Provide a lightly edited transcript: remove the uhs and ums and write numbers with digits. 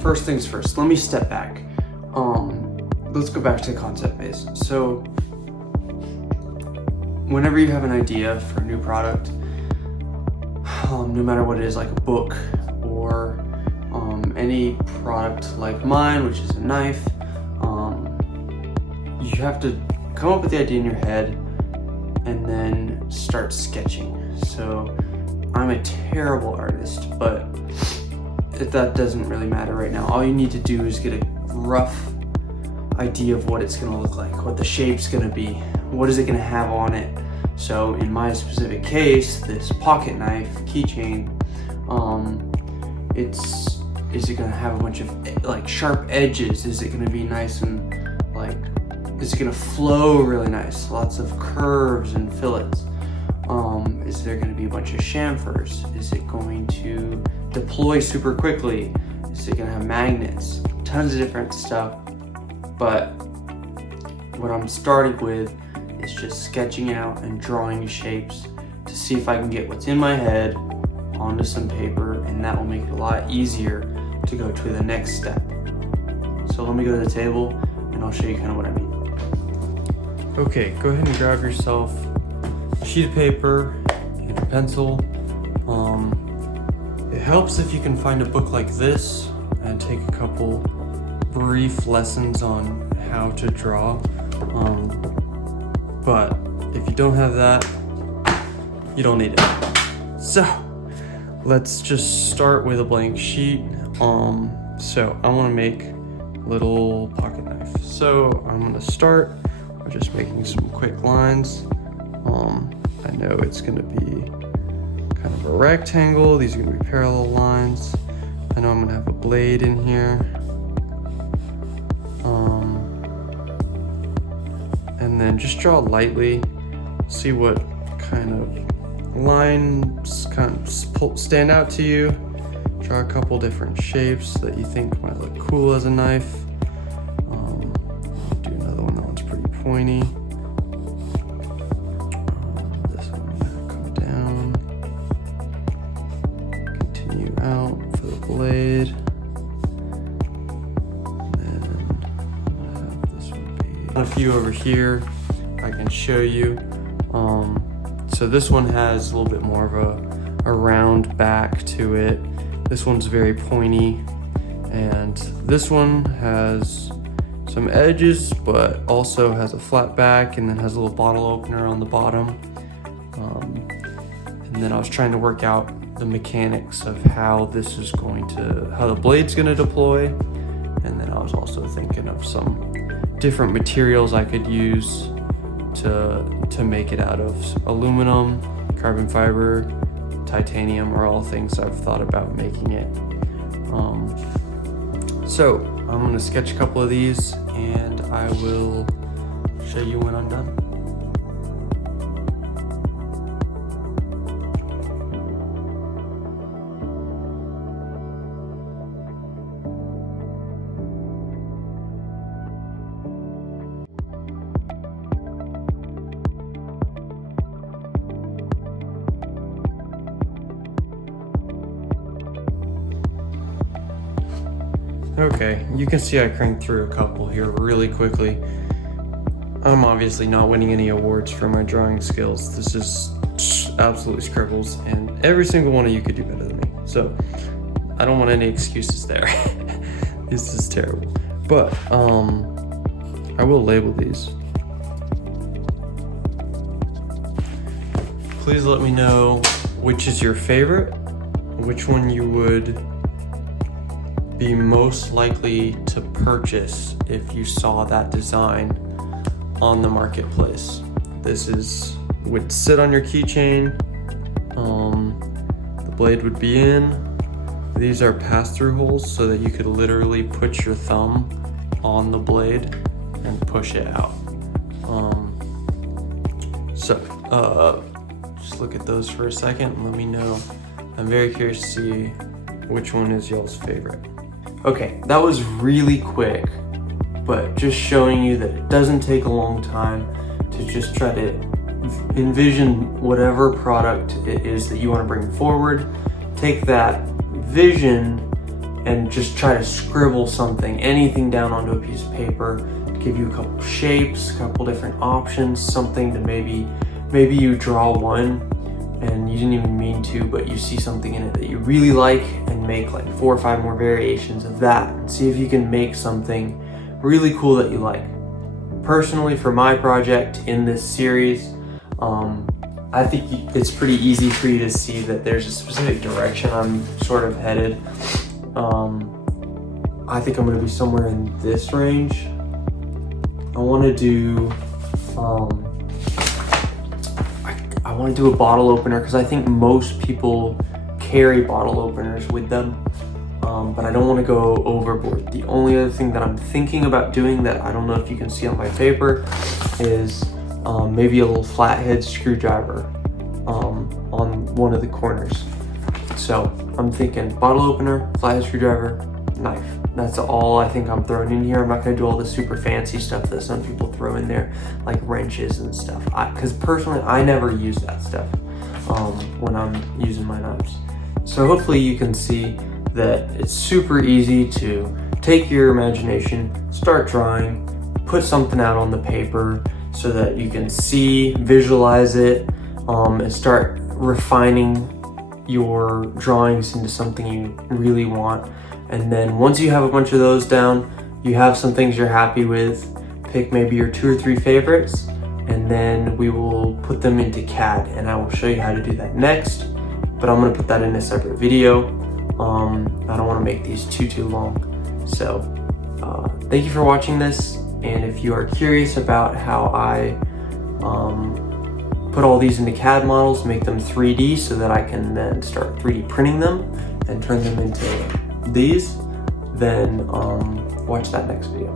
first things first, let me step back. Let's go back to the concept phase. So whenever you have an idea for a new product, no matter what it is, like a book or any product like mine, which is a knife, you have to come up with the idea in your head and then start sketching. So I'm a terrible artist, but that doesn't really matter right now. All you need to do is get a rough idea of what it's gonna look like, what the shape's gonna be, what is it gonna have on it. So in my specific case, this pocket knife keychain, is it gonna have a bunch of like sharp edges? Is it gonna be nice and like, is it gonna flow really nice? Lots of curves and fillets. Is there gonna be a bunch of chamfers? Is it going to deploy super quickly? Is it gonna have magnets? Tons of different stuff. But what I'm starting with is just sketching out and drawing shapes to see if I can get what's in my head onto some paper, and that will make it a lot easier to go to the next step. So let me go to the table and I'll show you kind of what I mean. Okay, go ahead and grab yourself a sheet of paper and a pencil. It helps if you can find a book like this and take a couple brief lessons on how to draw. But if you don't have that, you don't need it. So let's just start with a blank sheet. So I want to make a little pocket knife. So I'm going to start by just making some quick lines. I know it's going to be kind of a rectangle. These are going to be parallel lines. I know I'm going to have a blade in here. And then just draw lightly, see what kind of lines kind of stand out to you. Draw a couple different shapes that you think might look cool as a knife. I'll do another one, that one's pretty pointy. This one come down, continue out for the blade. A few over here I can show you. So this one has a little bit more of a round back to it. This one's very pointy, and this one has some edges but also has a flat back and then has a little bottle opener on the bottom. And then I was trying to work out the mechanics of how the blade's gonna deploy, and then I was also thinking of some different materials I could use to make it out of. Aluminum, carbon fiber, titanium are all things I've thought about making it. So I'm gonna sketch a couple of these and I will show you when I'm done. Okay, you can see I cranked through a couple here really quickly. I'm obviously not winning any awards for my drawing skills. This is absolutely scribbles, and every single one of you could do better than me. So I don't want any excuses there. This is terrible. But I will label these. Please let me know which is your favorite, which one you would be most likely to purchase if you saw that design on the marketplace. This would sit on your keychain. The blade would be in. These are pass-through holes so that you could literally put your thumb on the blade and push it out. Just look at those for a second and let me know. I'm very curious to see which one is y'all's favorite. Okay, that was really quick, but just showing you that it doesn't take a long time to just try to envision whatever product it is that you want to bring forward. Take that vision and just try to scribble something, anything down onto a piece of paper, give you a couple shapes, a couple different options, something to maybe you draw one and you didn't even mean to, but you see something in it that you really like, and make like 4 or 5 more variations of that and see if you can make something really cool that you like. Personally, for my project in this series, I think it's pretty easy for you to see that there's a specific direction I'm sort of headed. I think I'm going to be somewhere in this range. I want to do I want to do a bottle opener because I think most people carry bottle openers with them, but I don't want to go overboard. The only other thing that I'm thinking about doing that I don't know if you can see on my paper is maybe a little flathead screwdriver on one of the corners. So I'm thinking bottle opener, flathead screwdriver, knife. That's all I think I'm throwing in here. I'm not going to do all the super fancy stuff that some people throw in there, like wrenches and stuff. Because personally, I never use that stuff when I'm using my knives. So hopefully you can see that it's super easy to take your imagination, start drawing, put something out on the paper so that you can see, visualize it, and start refining your drawings into something you really want. And then once you have a bunch of those down, you have some things you're happy with, pick maybe your 2 or 3 favorites, and then we will put them into CAD, and I will show you how to do that next, but I'm gonna put that in a separate video. I don't wanna make these too long. So thank you for watching this, and if you are curious about how I put all these into CAD models, make them 3D so that I can then start 3D printing them and turn them into these, then watch that next video.